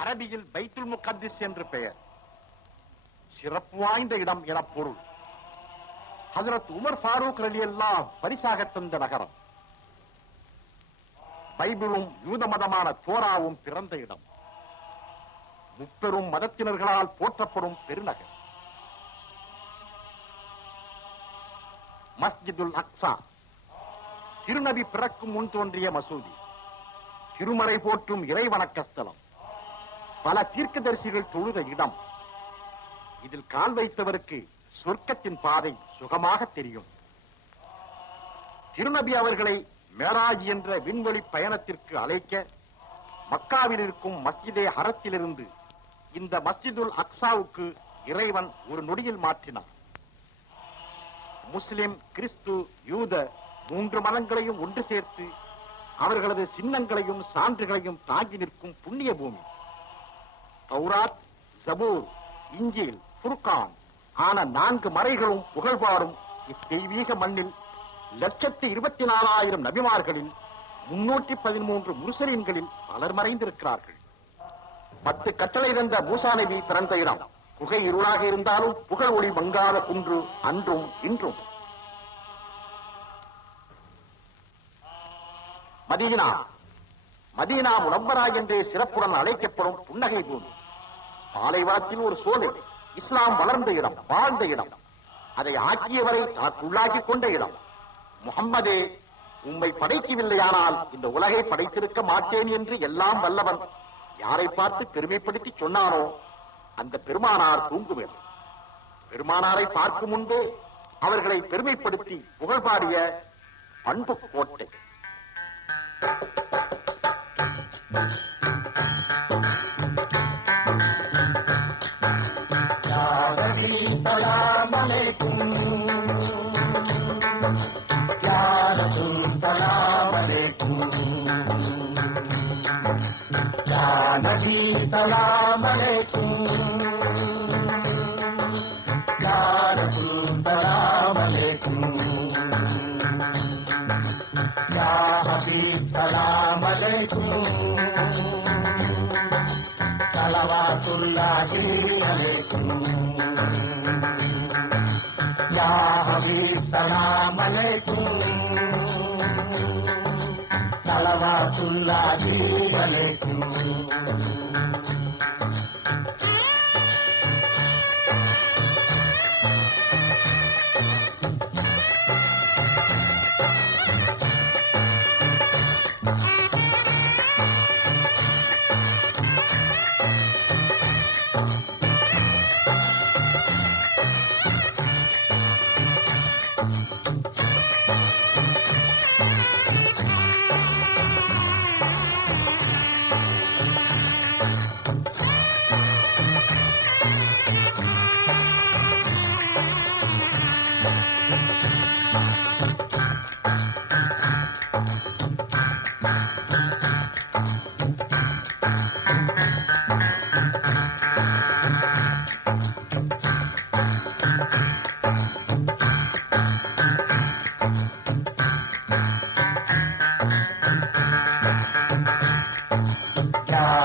அரபியில் பைத்துல் முகத்திஸ் என்று பெயர். சிறப்பு வாய்ந்த இடம் என பொருள். ஹசரத் உமர் ஃபாரூக் அலி எல்லாம் பரிசாக தந்த நகரம். பைபிளும் யூத மதமான தோராவும் பிறந்த இடம். முப்பெரும் மதத்தினர்களால் போற்றப்படும் பெருநகர். மஸ்ஜிதுல் அக்ஸா திருநபி பிறக்கும் முன் தோன்றிய மசூதி. திருமலை போற்றும் இறைவணக்க ஸ்தலம். பல தீர்க்கதரிசிகள் தொழுத இடம். இதில் கால் வைத்தவருக்கு சொர்க்கத்தின் பாதை சுகமாக தெரியும். திருநபி அவர்களை மேராஜ் என்ற விண்வெளி பயணத்திற்கு அழைக்க மக்காவில் இருக்கும் மஸ்ஜிதே ஹரத்திலிருந்து இந்த மஸ்ஜிதுல் அக்ஸாவுக்கு இறைவன் ஒரு நொடியில் மாற்றினார். முஸ்லிம் கிறிஸ்து யூத மூன்று மதங்களையும் ஒன்று சேர்த்து அவர்களது சின்னங்களையும் சான்றுகளையும் தாங்கி நிற்கும் புண்ணிய பூமி. தௌராத் சபூர் இஞ்சில் புர்கான் ஆன நான்கு மறைகளும் புகழ்பாடும் இத்தெய்வீக மண்ணில் லட்சத்து இருபத்தி நாலாயிரம் நபிமார்களில் முன்னூற்றி பதிமூன்று முஸ்லிம்களில் பலர் மறைந்திருக்கிறார்கள். பத்து கட்டளை தந்த மூசா நபி பிறந்த இடம். குகை இருளாக இருந்தாலும் புகழ் ஒளி மங்காத குன்று அன்றும் இன்றும். மதீனா. மதீனா முனவ்வரா என்றே சிறப்புடன் அழைக்கப்படும் புன்னகை பூமி. பாலைவனத்தில் ஒரு சோலை இஸ்லாம் வளர்ந்த இடம் வாழ்ந்த இடம். அதை ஆக்கியவரை தனக்குள்ளாக்கிக் கொண்ட இடம். முகம்மதே உம்மை படைக்கவில்லையானால் இந்த உலகை படைத்திருக்க மாட்டேன் என்று எல்லாம் வல்லவன். யாரை பார்த்து பெருமைப்படுத்தி சொன்னானோ அந்த பெருமானார் தூங்குவேன் பெருமானாரை பார்க்கும் முன்பே அவர்களை பெருமைப்படுத்தி புகழ்பாடிய பண்பு கோட்டை. తలవాతుల్లాహీ అలేకుం యా హబీబ్ సలాం అలేకుం తలవాచుల్లాది వలెకు